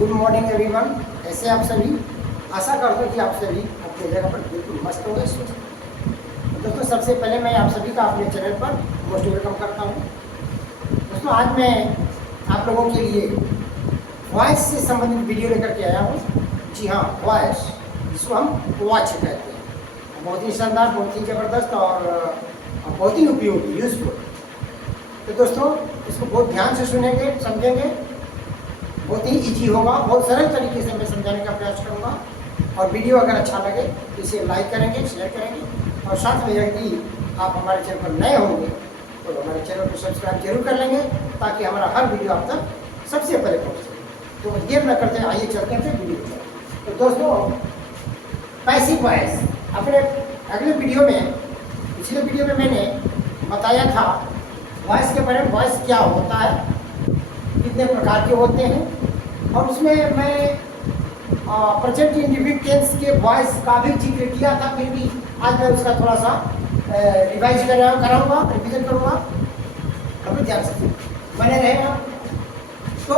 Good morning everyone. कैसे आप सभी? आशा करता हूँ कि आप सभी अपनी जगह पर बिल्कुल मस्त होंगे, स्वस्थ। तो दोस्तों, सबसे पहले मैं आप सभी का अपने चैनल पर मोस्ट वेलकम करता हूँ। दोस्तों, आज मैं आप लोगों के लिए वॉइस से संबंधित वीडियो लेकर के आया हूँ। जी हाँ, वॉइस, जिसको हम वॉच कहते हैं। बहुत ही शानदार, बहुत ही ज़बरदस्त और बहुत ही उपयोगी, यूजफुल। तो दोस्तों, इसको बहुत ध्यान से सुनेंगे, समझेंगे। बहुत ही इजी होगा, बहुत सरल तरीके से मैं समझाने का प्रयास करूँगा। और वीडियो अगर अच्छा लगे तो इसे लाइक करेंगे, शेयर करेंगे। और साथ में यदि आप हमारे चैनल पर नए होंगे तो हमारे चैनल को सब्सक्राइब जरूर कर लेंगे, ताकि हमारा हर वीडियो आप तक सबसे पहले पहुँच सके। तो देर न करते आइए चलते हैं वीडियो पर। तो दोस्तों, पैसिव वॉइस, अपने अगले वीडियो में, पिछले वीडियो में मैंने बताया था वॉइस के बारे में। वॉइस क्या होता है, कितने प्रकार के होते हैं, और उसमें मैं प्रेजेंट इंडेफिनिट टेंस के वॉइस का भी जिक्र किया था। फिर भी आज मैं उसका थोड़ा सा रिवाइज कराऊंगा, रिविजन करूंगा। अभी ध्यान से बने रहेगा। तो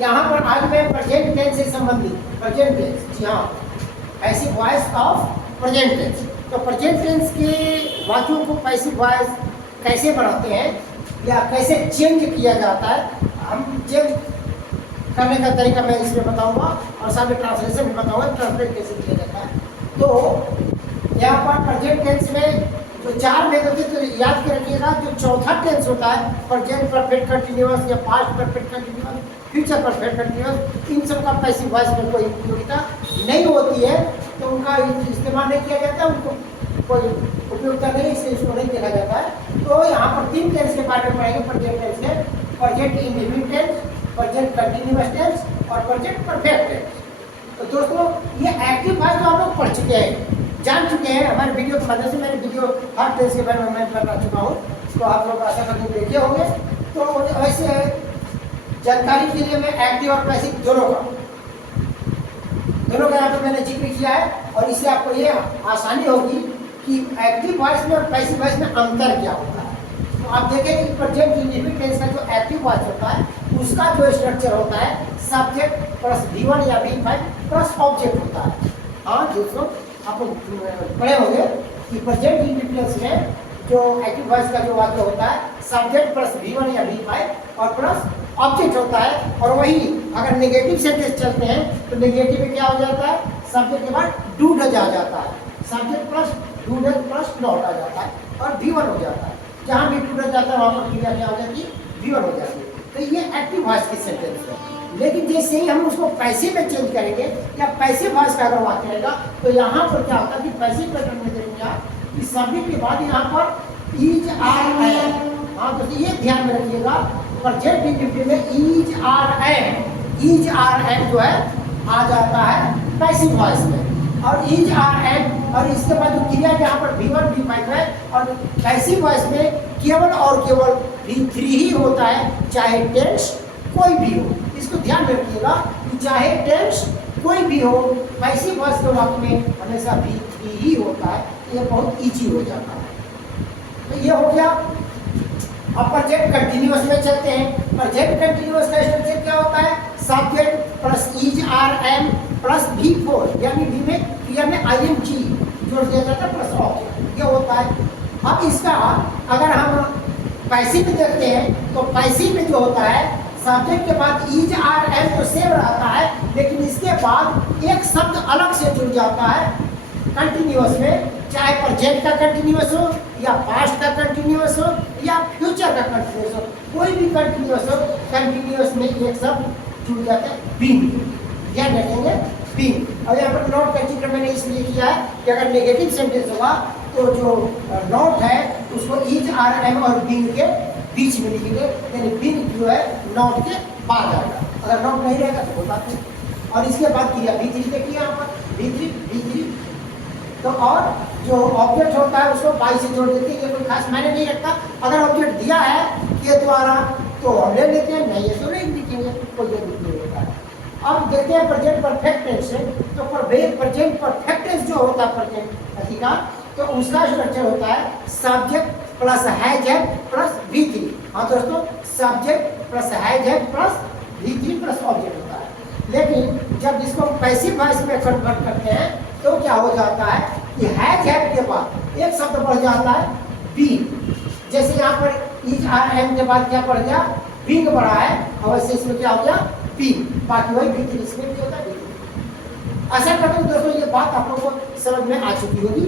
यहाँ पर आज मैं प्रेजेंट टेंस से संबंधित, प्रेजेंट टेंस, जी हाँ, passive voice of present tense. तो प्रेजेंट टेंस के वाक्यों को पैसिव वॉइस कैसे बनाते हैं या कैसे चेंज किया जाता है, हम चेंज करने का तरीका मैं इसमें बताऊंगा। और साथ में ट्रांसलेशन भी बताऊंगा, ट्रांसलेट कैसे किया जाता है। तो यहाँ पर प्रेजेंट टेंस में जो 4 मेथड होते हैं, तो याद के रखिएगा। जो चौथा टेंस होता है, प्रेजेंट परफेक्ट कंटिन्यूअस या past perfect continuous, future perfect continuous, इन सब का पैसिव वॉइस में कोई उपयोगिता नहीं होती है, तो उनका इस्तेमाल नहीं किया जाता, उनको कोई उपयोगिता नहीं, इसलिए इसको नहीं देखा जाता है। तो यहाँ पर 3 टेंस के बारे में पढ़ेंगे प्रेजेंट टेंस में: present indefinite tense, present continuous tense और प्रेजेंट परफेक्ट टेंस। तो दोस्तों, ये एक्टिव वॉइस तो आप लोग पढ़ चुके हैं, जान चुके हैं। हमारे वीडियो की मदद से मैंने वीडियो हर टेंस के बारे में मैं बता चुका हूँ, तो आप लोग आशा करते हैं देखे होंगे। तो वैसे जानकारी के लिए मैं एक्टिव और पैसिव दोनों का यहाँ पर मैंने जिक्र किया है, और इससे आपको ये आसानी होगी कि एक्टिव वॉइस में और पैसिव वॉइस में अंतर क्या होता है। तो आप देखें कि प्रेजेंट इंडेफिनिट टेंस का जो एक्टिव वॉइस होता है, उसका जो स्ट्रक्चर होता है, सब्जेक्ट प्लस V1 या V5 प्लस ऑब्जेक्ट होता है। हाँ दोस्तों, आप पढ़े होंगे कि प्रेजेंट इंडेफिनिट टेंस में जो एक्टिव वॉइस का जो वाक्य होता है, सब्जेक्ट प्लस V1 या V5 और प्लस ऑब्जेक्ट होता है। और वही अगर नेगेटिव सेंटेंस चलते हैं तो नेगेटिव में क्या हो जाता है, सब्जेक्ट के बाद डू डज आ जाता है, subject plus do does plus not आ जाता है, और V1 हो जाता है। जहाँ भी डू डज जाता है वहाँ पर क्रिया क्या हो जाती है, V1 हो जाती है। तो ये एक्टिव वॉइस की सेंटेंस है। लेकिन जैसे ही हम उसको पैसिव में चेंज करेंगे या पैसिव वॉइस का अगर वाक्य रहेगा, तो यहाँ पर क्या होता है कि पैसिव पैटर्न में देखेंगे आप कि सब्जेक्ट के बाद यहाँ पर इज आर एम। हाँ दोस्तों, ये ध्यान में रखिएगा, प्रेजेंट इंडेफिनिट में इज आर एम जो है आ जाता है पैसिव वॉइस में, और इज आर एम, और इसके बाद जो क्रिया जहाँ पर V1 V5 है, और पैसिव वॉइस में केवल और केवल V3 ही होता है, चाहे टेंस कोई भी हो। इसको ध्यान में रखिएगा कि चाहे टेंस कोई भी हो, पैसिव वॉइस के वाक्य में हमेशा V3 ही होता है। ये बहुत इजी हो जाता है। तो ये हो गया। अब प्रेजेंट कंटिन्यूअस में चलते हैं। प्रेजेंट कंटिन्यूअस का स्ट्रक्चर क्या होता है, subject plus is are am plus V4, यानी V में क्रिया में ING जोड़ दिया जाता है प्लस ऑब्जेक्ट, ये होता है। अब इसका अगर हम पैसिव में देखते हैं, तो पैसिव में जो होता है, सब्जेक्ट के बाद इज आर एम तो सेम रहता है, लेकिन इसके बाद एक शब्द अलग से जुड़ जाता है कंटिन्यूअस में, चाहे प्रेजेंट का कंटिन्यूअस हो या पास्ट का कंटिन्यूअस हो या फ्यूचर का कंटिन्यूअस हो, कोई भी कंटिन्यूअस हो, कंटिन्यूअस में एक शब्द जुड़ जाता है, बीइंग। ध्यान रखेंगे, बीइंग। और यहाँ पर नॉट का जिक्र मैंने इसलिए किया है कि अगर नेगेटिव सेंटेंस होगा तो जो नॉट है उसको इज आर एम और बीइंग के बीच में लिखेंगे, यानी बीइंग जो है नॉट के बाद आएगा। अगर नॉट नहीं रहेगा तो कोई बात नहीं। और इसके बाद क्रिया V3 देखिए यहाँ पर V3। तो और जो ऑब्जेक्ट होता है उसको बाई से जोड़ देते हैं, ये कोई खास मायने नहीं रखता। अगर ऑब्जेक्ट दिया है के द्वारा तो हम ले लेते हैं, नहीं है तो नहीं लिखेंगे, कोई जरूरत नहीं होता है। अब देखते हैं प्रेजेंट परफेक्ट टेंस से। तो प्रेजेंट परफेक्ट टेंस जो होता है प्रेजेंट अधिकार, तो उसका स्ट्रक्चर होता है सब्जेक्ट प्लस हैज है प्लस V3। हाँ दोस्तों, सब्जेक्ट प्लस हैज है प्लस V3 प्लस ऑब्जेक्ट होता है। लेकिन जब इसको पैसिव वॉइस में कन्वर्ट करते हैं तो क्या हो जाता है कि हैज के बाद एक शब्द बढ़ जाता है बीइंग। जैसे यहाँ पर इज आर एम के बाद क्या बढ़ गया, बीइंग बढ़ा है, और वैसे इसमें क्या हो गया बीइंग, बाकी वही भी इसमें भी होता है। ऐसा करते हैं दोस्तों, ये बात आप लोगों को समझ में आ चुकी होगी।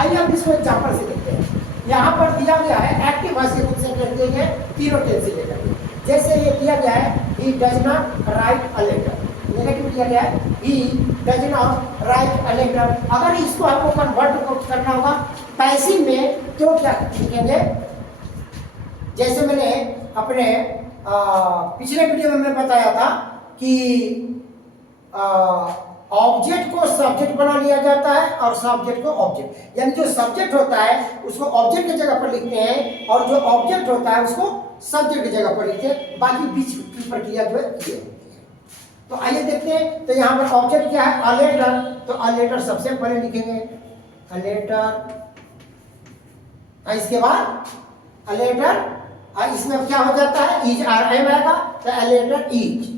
आइए हम इसको एग्जाम्पल से देखते हैं। यहाँ पर दिया गया है एक्टिव वॉइस के कुछ सेंटेंस हैं तीनों टेंस से लेकर। जैसे ये दिया गया है he does not write a letter, negative दिया गया है he does not write a letter. अगर इसको आपको कन्वर्ट करना होगा पैसिव में तो क्या लिखेंगे, जैसे मैंने अपने पिछले वीडियो में मैं बताया था कि ऑब्जेक्ट को सब्जेक्ट बना लिया जाता है और सब्जेक्ट को ऑब्जेक्ट, यानी जो सब्जेक्ट होता है उसको ऑब्जेक्ट की जगह पर लिखते हैं और जो ऑब्जेक्ट होता है उसको सब्जेक्ट की जगह पर लिखते हैं। बाकी बीच की प्रक्रिया जो है ये होती है। तो आइए देखते हैं। तो यहाँ पर ऑब्जेक्ट क्या है, अ लेटर, तो अ लेटर सबसे पहले लिखेंगे अ लेटर, इसके बाद अ लेटर, इसमें क्या हो जाता है इज आर एम आएगा तो अ लेटर इज।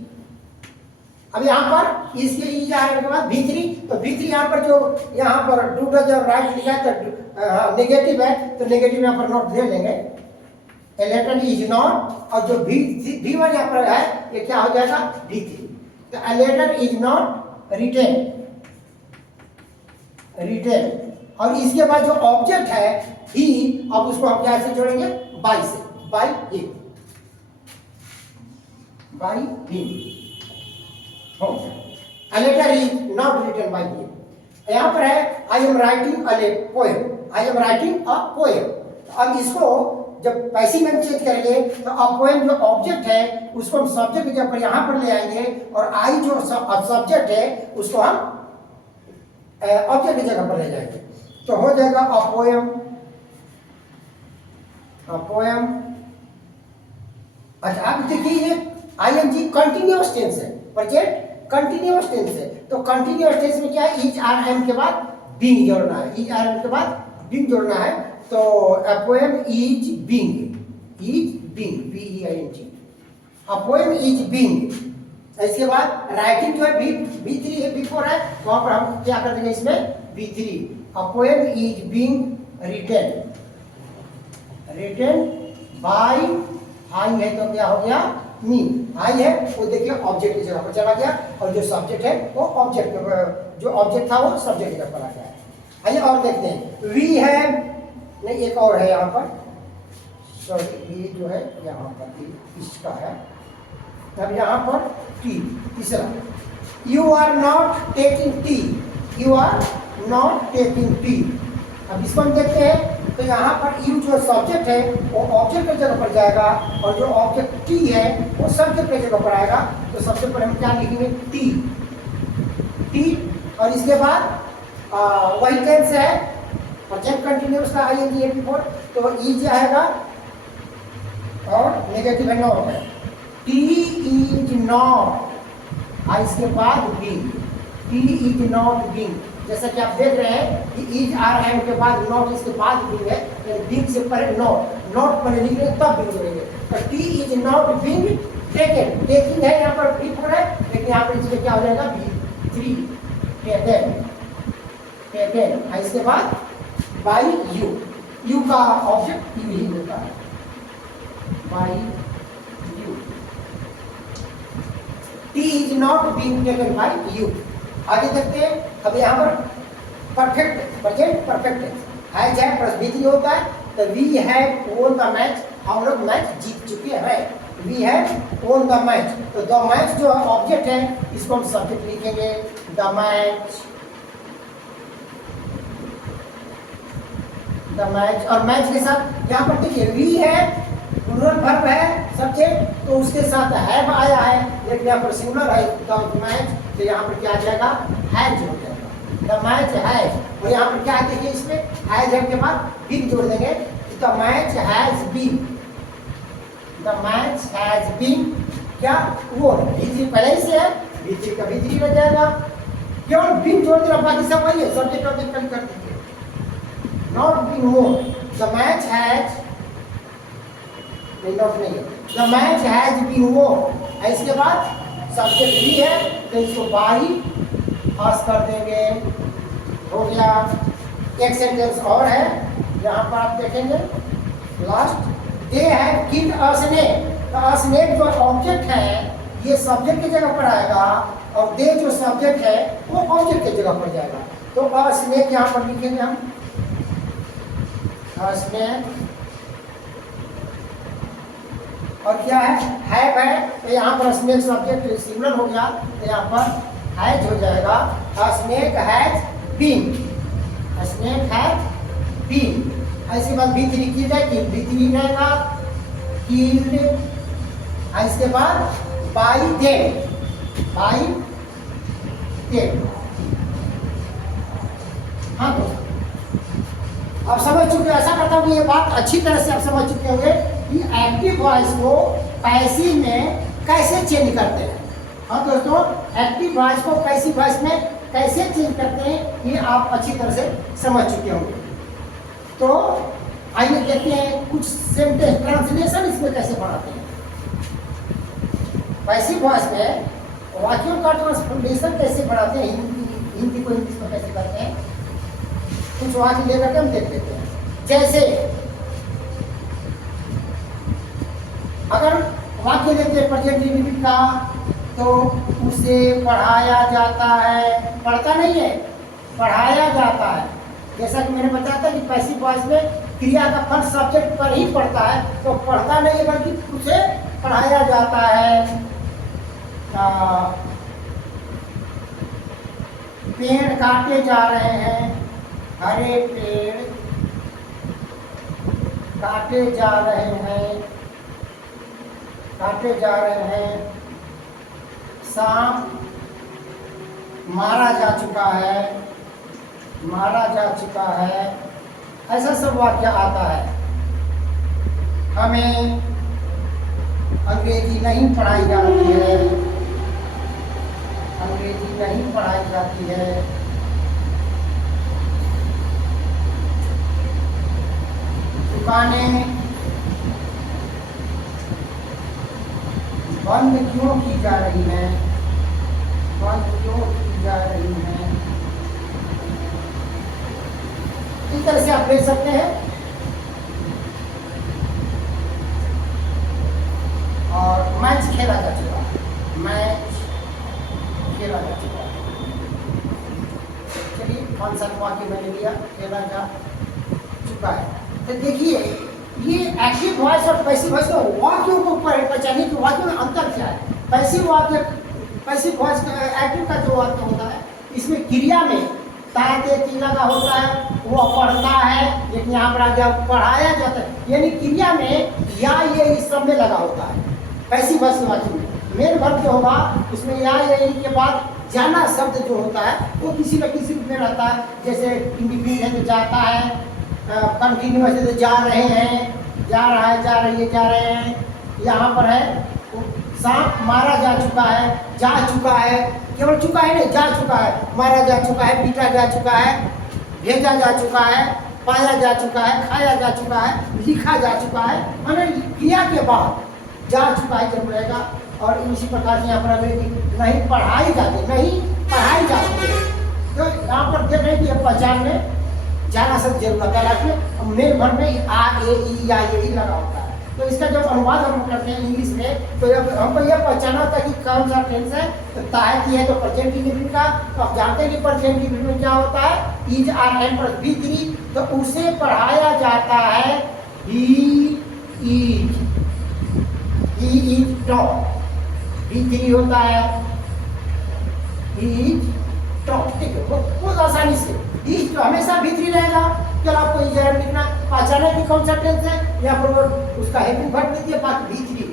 अब यहाँ पर इसके इज आने के बाद V3, तो V3 यहाँ पर जो यहाँ पर डू डज और राइट लिखा है तो नेगेटिव है, तो नेगेटिव यहाँ पर नॉट दे लेंगे, ए लेटर इज नॉट, और जो V1 यहाँ पर है ये क्या हो जाएगा V3, तो a letter is not written, और इसके बाद जो ऑब्जेक्ट है ही, अब उसको हम क्या से जोड़ेंगे बाय से, by him, by him. A letter is not written by him. यहाँ पर है I am writing a poem. I am writing a poem. अब इसको जब पैसिव में चेंज करेंगे तो a poem जो ऑब्जेक्ट है उसको हम सब्जेक्ट की जगह पर यहाँ पर ले आएंगे, और I जो सब्जेक्ट है उसको हम ऑब्जेक्ट की जगह पर ले जाएंगे, तो हो जाएगा a poem, a poem। अच्छा आप देखिए ये ING कंटिन्यूअस टेंस है, प्रेजेंट कंटिन्यूअस टेंस है, तो कंटिन्यूअस टेंस में क्या है इज आर एम के बाद बीइंग जोड़ना है, इज आर एम के बाद बीइंग जोड़ना है, तो a poem is being, B E I N G, a poem is being. इसके बाद राइटिंग जो है B3 है, B4 है, वहां पर हम क्या कर देंगे इसमें B3, a poem is being written by, I है तो क्या हो गया मी, आई है वो देखिए ऑब्जेक्ट की जगह पर चला गया, और जो सब्जेक्ट है वो ऑब्जेक्ट, जो ऑब्जेक्ट था वो सब्जेक्ट की जगह पर आ गया है। आइए और देखते हैं, वी है नहीं एक और है यहाँ पर, सॉरी ये जो है यहाँ पर इसका है, अब यहाँ पर टी, तीसरा you are not taking tea, you are not taking tea. अब इसको हम देखते हैं, तो यहाँ पर यू जो सब्जेक्ट है वो ऑब्जेक्ट की जगह पर जाएगा, और जो ऑब्जेक्ट टी है वो सब्जेक्ट की जगह पर आएगा, तो सबसे पहले हम क्या लिखेंगे टी, और इसके बाद वही टेंस है प्रेजेंट कंटिन्यूअस का आईएनजी है बिफोर, तो इज आएगा और नेगेटिव है नॉट है, टी इज नॉट, इसके बाद being, T is not being. जैसा कि आप देख रहे हैं कि इज आर एम के बाद नॉट, इसके बाद बीइंग है, यानी बीइंग से पहले नॉट पहले लिख रहे तब बीइंग करेंगे, तो T is not being taken, taking है यहाँ पर B4 है, लेकिन यहाँ पर इसमें क्या हो जाएगा B3, टेकन, इसके बाद बाय यू का ऑब्जेक्ट यू ही होता है, by you, tea is not being taken by you. आगे देखते हैं, अब यहाँ पर परफेक्ट प्रेजेंट परफेक्ट है जब प्लस B3 होता है, तो we have won the match, हम लोग मैच जीत चुके हैं, we have won the match, तो द मैच जो ऑब्जेक्ट है इसको हम सब्जेक्ट लिखेंगे द मैच, और मैच के साथ यहाँ पर देखिए वी है प्लूरल वर्ब है सब्जेक्ट, तो उसके साथ हैव आया है, लेकिन यहाँ पर सिंगुलर है द मैच, तो यहाँ पर क्या आ जाएगा हैज हो जाएगा, द मैच हैज, और यहाँ पर क्या देखिए इसमें हैज के बाद बीन जोड़ देंगे, the match has been, the match has been क्या वो B3 पहले से है, B3 का B3 रह जाएगा, केवल बीन जोड़ देना, बाकी सब वही है, सब्जेक्ट ऑब्जेक्ट कर दीजिए, not been more, the match has नहीं, नॉट नहीं है, द मैच हैज बीन वोन, इसके बाद सब्जेक्ट भी है तो इसको बाई पास कर देंगे। हो गया। एक सेंटेंस और है, यहाँ पर आप देखेंगे लास्ट, दे है किल अ स्नेक। तो स्नेक जो ऑब्जेक्ट है ये सब्जेक्ट की जगह पर आएगा और दे जो सब्जेक्ट है वो ऑब्जेक्ट की जगह पर जाएगा। तो अ स्नेक यहाँ पर लिखेंगे हम, अ स्नेक। और क्या है तो यहाँ पर स्नेक सब्जेक्ट सिंगुलर हो गया तो यहाँ पर हैज हो जाएगा, a snake has been, a snake has been. ऐसी बात भी3 की जाए किल भी3 रहेगा, किल्ड। इसके बाद बाई देम, बाई देम। हाँ दोस्तों अब समझ चुके, ऐसा करता हूँ कि ये बात अच्छी तरह से आप समझ चुके होंगे कि एक्टिव वॉइस को पैसिव में कैसे चेंज करते हैं। हाँ दोस्तों, एक्टिव वॉइस को पैसिव वॉइस में कैसे चेंज करते हैं ये आप अच्छी तरह से समझ चुके होंगे। तो आइए देखते हैं कुछ सेंटेंस ट्रांसलेशन इसमें कैसे बढ़ाते हैं। पैसिव वॉइस में वाक्यों का ट्रांसलेशन कैसे बढ़ाते हैं, हिंदी को इंग्लिश में कैसे करते हैं, कुछ वाक्य लेकर के हम देख लेते हैं। जैसे अगर वाक्य लेते हैं प्रेजेंट इंडिफिनिट का, तो उसे पढ़ाया जाता है, पढ़ता नहीं है, पढ़ाया जाता है। जैसा कि मैंने बताया था कि पैसिव वॉइस में क्रिया का फर्स्ट सब्जेक्ट पर ही पढ़ता है, तो पढ़ता नहीं है बल्कि उसे पढ़ाया जाता है। पेड़ काटे जा रहे हैं, हरे पेड़ काटे जा रहे हैं, काटे जा रहे हैं। सांप मारा जा चुका है, मारा जा चुका है। ऐसा सब वाक्य आता है। हमें अंग्रेजी नहीं पढ़ाई जाती है, अंग्रेजी नहीं पढ़ाई जाती है। दुकानें बंद क्यों की जा रही हैं, बंद क्यों की जा रही हैं। इस तरह से आप देख सकते हैं। और मैच खेला जा चुका, मैच खेला जा चुका। चलिए कौन सा वाक्य मैंने लिया, खेला जा चुका है। तो देखिए ये एक्टिव वॉइस और पैसिव वॉइस का वाक्यों को पहचानने की वाक्यों में अंतर क्या है। पैसिव वाक्य, पैसिव वॉइस एक्टिव का जो वाक्य होता है इसमें क्रिया में ताते ती लगा होता है, वो पढ़ता है, लेकिन यहाँ पर आ गया पढ़ाया जाता है, यानी क्रिया में या ये इस सब में लगा होता है। पैसिव वॉइस के वाक्य में मेन वर्ब जो होगा उसमें या ये के बाद जाना शब्द जो होता है वो किसी न किसी रूप में रहता है। जैसे इंडिफिनिट है तो जाता है, कंटिन्यूअस है तो जा रहे हैं, जा रहा है, जा रही है, जा रहे हैं। यहाँ पर है सांप मारा जा चुका है, जा चुका है, केवल चुका है नहीं, जा चुका है, मारा जा चुका है, पीटा जा चुका है, भेजा जा चुका है, पाया जा चुका है, खाया जा चुका है, लिखा जा चुका है। मैंने क्रिया के बाद जा चुका है जरूर रहेगा। और इसी प्रकार से यहाँ पर अंग्रेजी नहीं पढ़ाई जाती, नहीं पढ़ाई जाती है। तो यहाँ पर देख रहे हैं कि यह पहचान में जाना सब जरूरत है। मेन भर में आ ए ई या ये ही लगा होता है। तो इसका जब अनुवाद हम करते हैं इंग्लिश में तो हमको यह पहचाना होता है कि कौन सा टेंस है। तो तायत है तो प्रेजेंट इंडिफिनिट का, तो आप जानते हैं कि प्रेजेंट इंडिफिनिट में क्या होता है, is are N plus V3। तो उसे पढ़ाया जाता है, ही इज टॉट, V3 होता है, इज टॉट। ठीक है, बहुत आसानी से इज तो हमेशा V3 रहेगा। चलो आपको इजर लिखना, पहचाना कि कौन सा टेंस है, यहाँ पर उसका हेल्पिंग वर्ब दे दिया, बाकी V3,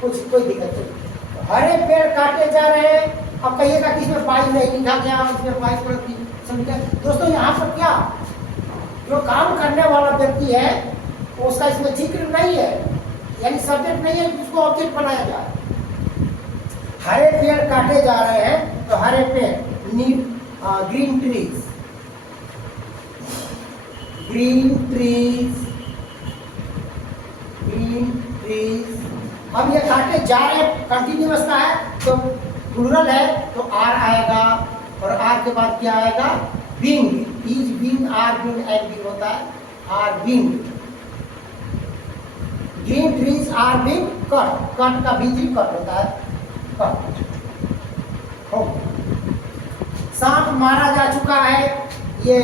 कुछ कोई दिक्कत नहीं। हरे पेड़ काटे जा रहे हैं। अब कहिएगा कि इसमें बाई नहीं लिखा गया, उसमें बाई पड़ती, समझे दोस्तों। यहाँ पर क्या जो काम करने वाला व्यक्ति है उसका इसमें जिक्र नहीं है, यानी सब्जेक्ट नहीं है जिसको ऑब्जेक्ट बनाया जाए। हरे पेड़ काटे जा रहे हैं तो हरे पेड़ green trees, green trees, green trees. अब ये काटे जा रहे हैं, कंटिन्यूअस का है तो प्लूरल है तो आर आएगा, और आर के बाद क्या आएगा, being, is being, are being, and being होता है, are being. Green trees are being cut, cut का भी कट होता है, कट। हो, सांप मारा जा चुका है, ये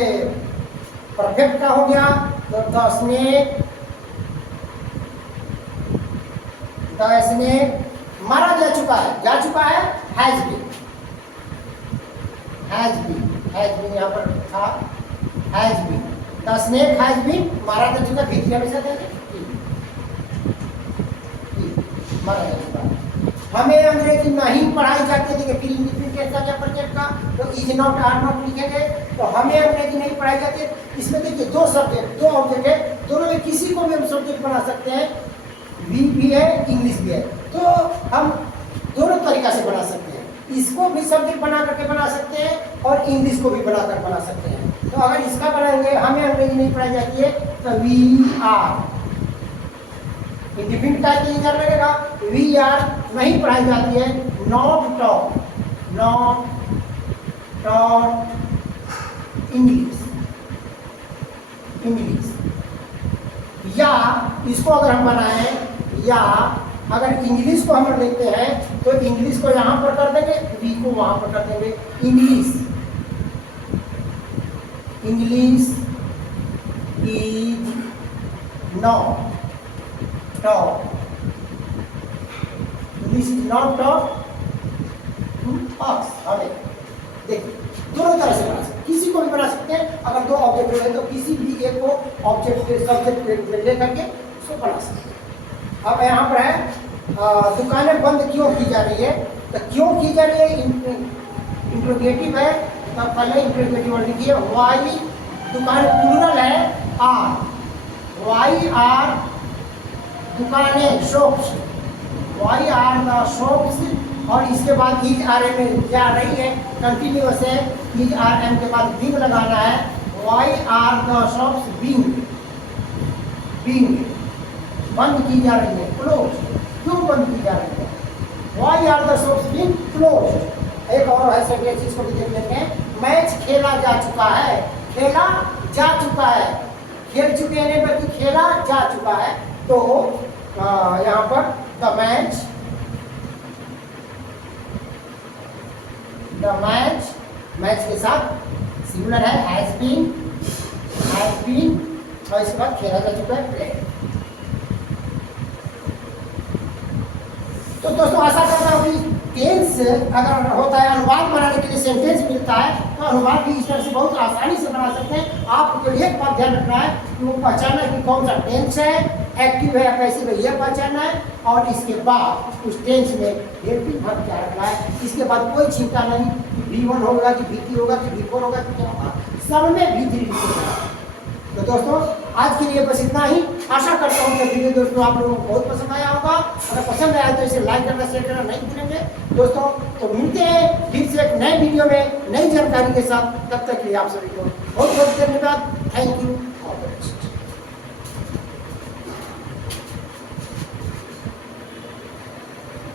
परफेक्ट का हो गया। तो द स्नेक मारा जा चुका है, हैज बीन, यहाँ पर था, has been, the snake has been, मारा जा चुका, भीतरी हमेशा देंगे, मारा जा चुका। हमें अंग्रेजी नहीं पढ़ाई जाती है, देखिए फिर इंडिफिनिट का क्या प्रेजेंट का, तो इज नॉट, आर नॉट लिखेंगे, तो हमें अंग्रेजी नहीं पढ़ाई जाती है। इसमें देखिए दो सब्जेक्ट, दो ऑब्जेक्ट है, दोनों में किसी को भी हम सब्जेक्ट बना सकते हैं, वी भी है, इंग्लिश भी है, तो हम दोनों तरीका से बना सकते हैं। इसको भी सब्जेक्ट बना करके बना सकते हैं और इंग्लिश को भी बनाकर बना सकते हैं। तो अगर इसका बनाएंगे, हमें अंग्रेजी नहीं पढ़ाई जाती है, तो वी आर, इंडिफिनिट का इंजर लगेगा, वी आर नहीं पढ़ाई जाती है, not taught, not taught English, English. या इसको अगर हम बनाएं, या अगर इंग्लिश को हम लेते हैं तो इंग्लिश को यहाँ पर कर देंगे, वी को वहाँ पर कर देंगे, English, English is not taught, English is not taught us. हमें देखिए दोनों तरह से बना सकते, किसी को भी बना सकते हैं। अगर दो ऑब्जेक्ट है तो किसी भी एक को ऑब्जेक्ट के सब्जेक्ट ले करके उसको बना सकते हैं। अब यहाँ पर है दुकानें बंद क्यों की जा रही है, तो क्यों की जा रही है, इंट्रोगेटिव है, तो पहले इंट्रोगेटिव वर्ड लिखिए, वाई, दुकान प्लूरल है, आर, वाई आर दुकानें, shops, why are the shops, और इसके बाद इज आर एम में जा रही है, कंटिन्यूअस है, इज आर एम के बाद बिंग लगाना है, why are the shops being, being बंद की जा रही है, क्लोज, क्यों बंद की जा रही है, why are the shops being close. एक और है सेंटेंस, इसको भी देख लेते हैं, मैच खेला जा चुका है, खेला जा चुका है, खेल चुके हैं बल्कि खेला जा चुका है, तो यहाँ पर the match, the match, match के साथ सिमिलर है, हैज बीन, और इसके बाद खेला जा चुका है, प्ले। तो दोस्तों आशा करता हूँ कि टेंस अगर होता है, अनुवाद बनाने के लिए सेंटेंस मिलता है, तो अनुवाद भी इस तरह से बहुत आसानी से बना सकते हैं। आपको एक बात ध्यान रखना है कि वो पहचानना है कि कौन सा टेंस है, एक्टिव है या पैसिव है, यह पहचानना है, और इसके बाद उस टेंस में हेल्पिंग वर्ब क्या रखना है। इसके बाद कोई चिंता नहीं कि V1 होगा कि V3 होगा कि V4 होगा कि क्या होगा, सब में V3 लिखेगा। तो दोस्तों आज के लिए बस इतना ही। आशा करता हूँ कि वीडियो दोस्तों आप लोगों को बहुत पसंद आया होगा। अगर पसंद आया तो इसे लाइक करना, शेयर करना नहीं भूलेंगे दोस्तों। तो मिलते हैं फिर से एक नए वीडियो में नई जानकारी के साथ। तब तक के लिए आप सभी को बहुत बहुत धन्यवाद। Thank you.